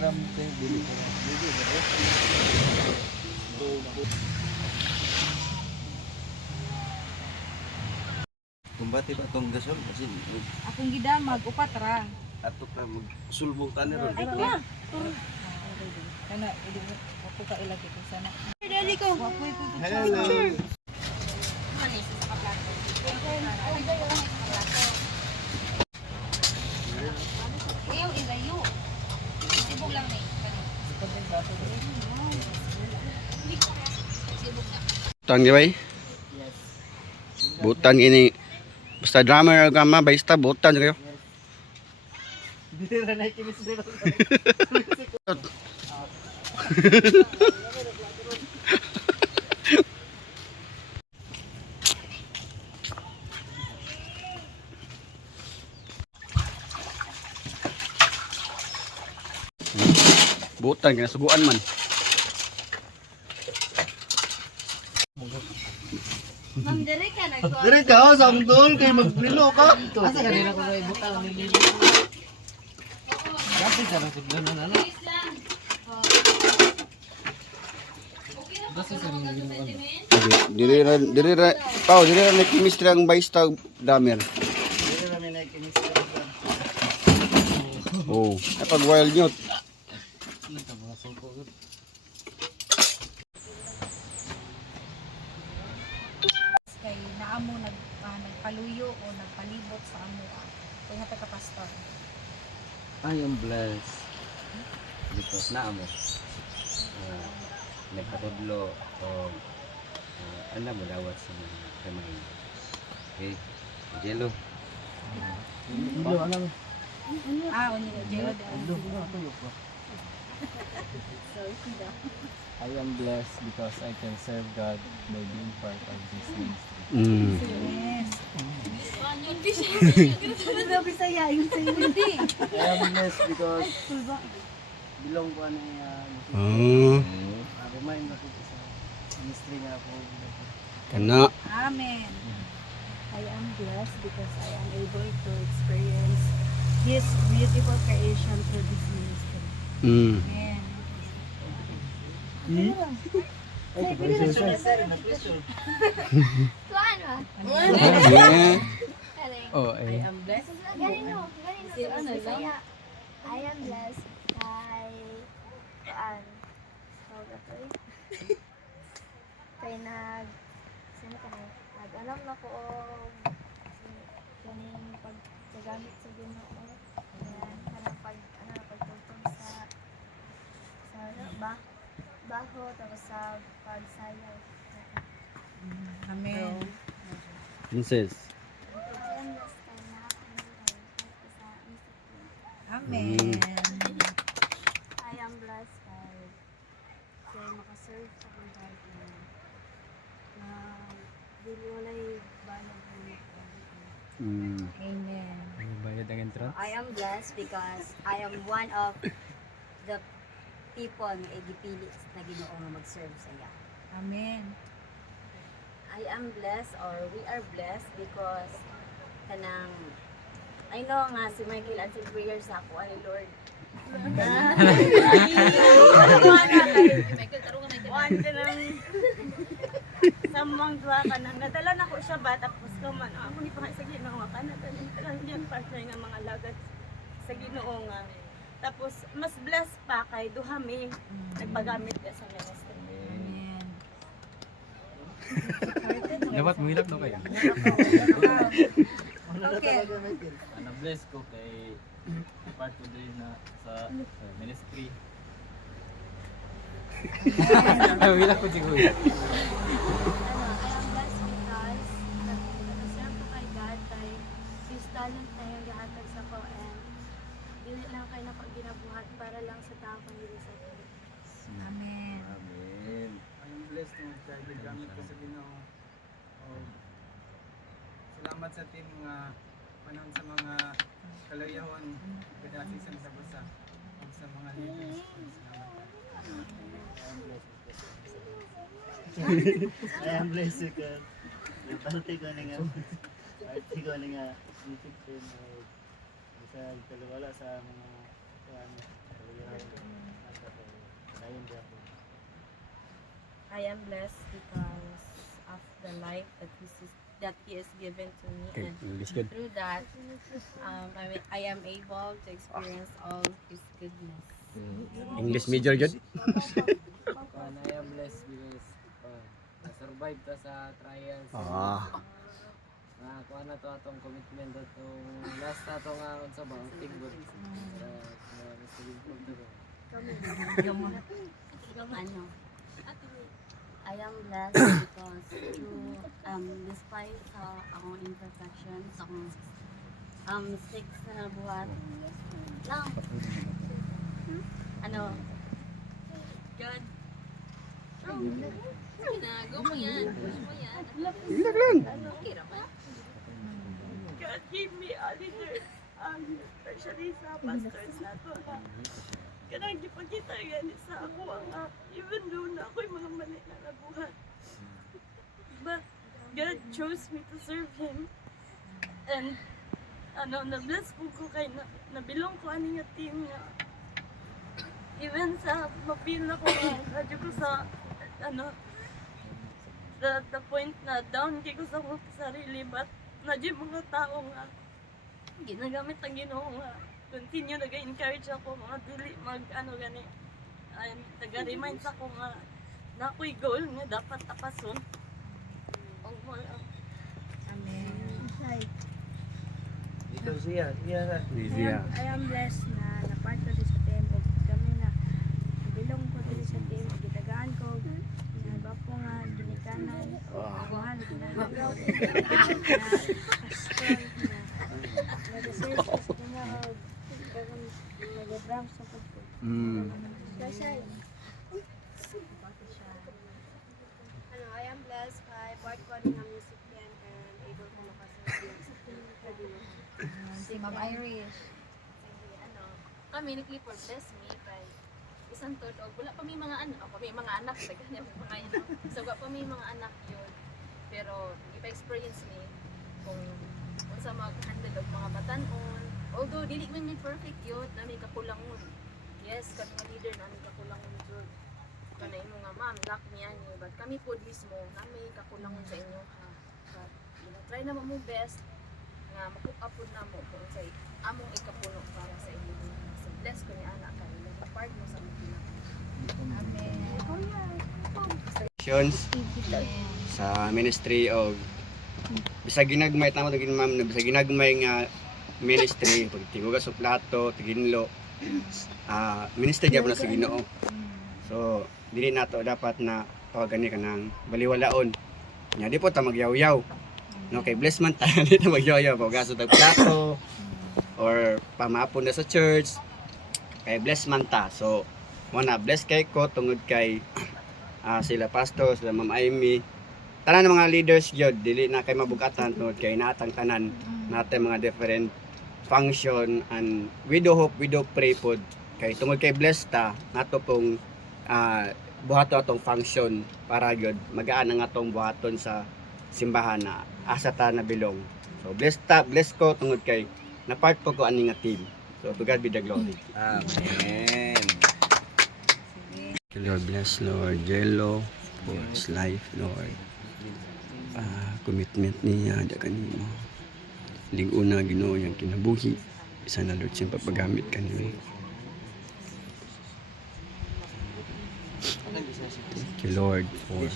gram tayo bili ko na. Kumbati ba itong gasol? Kasi Akong gidamag, upat ra. ato pa magsulbong ka na ron. Ay, kuya. Kana, ako ka ilagay ko sana. Dali ko. Wapoy ko. Hello. Ayaw, ilayo. Sibog lang ni. Butang di ba? Butang ini. Basta drummer ka ma, basta butang kayo. Hindi na nakikinis dito. Butang kaya suguan man. Ma'am, dire ka nagkuha. Dire ka, samtol kay maglilo ka. Asa kanina ko na ibutang ang nililo. Dati ka lang sigla na ano. Basta sa nililo ano. Diri ra pao, diri ra chemistry ang basta drummer. Dire na may nakikinis ka. Oh, kapag wild nyo. Kay naamo nagpaluyo o nagpalibot sa amo. Kaya nga taga-pastor. I am blessed because naamo nagkatudlo o alam mo dawat sa mga kamay. Okay, Jello. Ilo ano? Ah, oni na jelo de. I am blessed because I can serve God by being part of this ministry. Yes. Grabe saya yung sayo hindi. I am blessed because bilong ko na Oh, remind na ko sa ministry nga ako. kana. Amen. I am blessed because I am able to experience His beautiful creation through this ministry. Amen. Ay, pressure sir, na-pressure. Oh, I eh. am blessed. I am blessed kay kay sino ka na nag-alam na ko og kaning paggamit sa Ginoo ayan kanang pagtutong sa baho tapos sa pagsayaw. Amen. Princess. I am blessed kay sa music. Amen. I am blessed kay makaserve sa kong na dili walay bayad Amen. May bayad ang entrance? I am blessed because I am one of the people nga igipili na Ginoo nga mag-serve sa iya. Amen. I am blessed or we are blessed because kanang I know nga si Michael answered prayer sa ako ay Lord. One ka nang samang dua ka nang nadala na ko siya ba tapos ko man ako ni pa sa Ginoo ka na lang diyan partner nga mga lagad sa Ginoo nga. Tapos mas blessed pa kay duha mi nagpagamit ka sa ministry. Amen. Dapat mahilap na kayo. Okay. Na-bless ko kay part ko din na sa ministry. Mahilap ko siguro. I am blessed because nag-serve ko kay God kay His talent na yung gihatag sa ko and dili lang kay na ginabuhat para lang sa tao kung dili sa ko. Amen. Amen. I am blessed na kay gamit ko sa Ginoo. Salamat sa team nga panahon sa mga kalayahon kadasi sa basa sa mga leaders. Salamat. I am blessed ka. Parte ko na nga. Parte ko na nga. Music team. Sa kalawala sa mga kalayahon. I am blessed because of the life that He has given to me, Okay, and English good. through that, I am able to experience all His goodness. English major good. I am blessed because na-survive ta sa trials. Kuha na to atong commitment atong last na to nga unsa ba tingod. Ano? I am blessed because through, despite sa akong imperfections, akong mistakes na nabuhat, lang, ano, God, go mo yan, okay naman. God gave me a leader, especially sa pastors na to. Kanang gipakita gani sa ako ang even though na ako'y mga mali na nabuhat. But God chose me to serve Him. And na-bless ko kay nabilong ko ani nga team nga. Even sa mapil ako radyo ko sa the point na down kay ko sa akong sarili, but nadyo mga tao nga ginagamit ang Ginoo nga continue nag-encourage ako mga dili gani nag-remind ako nga na ako'y goal nga dapat tapason. Ito siya. I am blessed na part ko sa team o kami na bilong ko dito sa team, gitagaan ko na bapo nga ginikanan, aguhan, ginagaw, pastor na nag-serve ko sa kanya o nag-drum sa pagpo. Special. I am blessed kay part ko rin ng music yan and able ko makaserve sa team. Si Ma'am Irish. Kami ni Clifford bless me kay isang todo wala pa may mga anak, sa ganyan mga yun. So wala pa may mga anak yun. Pero ipa-experience me kung unsa mag-handle og mga batanon. Although dili man mi perfect yun, na may kakulangon. Yes, kami nga leader na may kakulangon jud. Kana imo nga ma'am, lock me ani, but kami pod mismo na may kakulangon sa inyo ha. But try na mo best nga makupapod na mo kung sa among ikapuno para sa inyo. So bless ko ni anak kayo. Nag-part mo sa mga pinaka. Amen. Sa ministry of bisag ginagmay tama gid ma'am, bisag ginagmay nga ministry pag tigugas og plato, tiginlo. Ministry gyud na sa Ginoo. So dili nato dapat na tawagan ni kanang baliwalaon. Nya di po ta magyaw-yaw. No, kay bless man tayo dito magyoyo po gaso tag plato or pamapon na sa church. Kay bless man ta. So mo na bless kay ko tungod kay sila pastor, sila Ma'am Amy. Tanan ng mga leaders gyud dili na kay mabugatan tungod kay natang tanan natin mga different function, and we do hope, we do pray pod kay tungod kay bless ta nato pong buhaton atong function para gyud magaan ang atong buhaton sa simbahan na asa ta na bilong. So bless ko tungod kay na part ko ani nga team. So to God be the glory. Amen. Lord bless Lord Jello for his life, Lord. Commitment niya da kanimo. Lig-una Ginoo yang kinabuhi. Isa na Lord siyempre paggamit kanimo. Thank you Lord for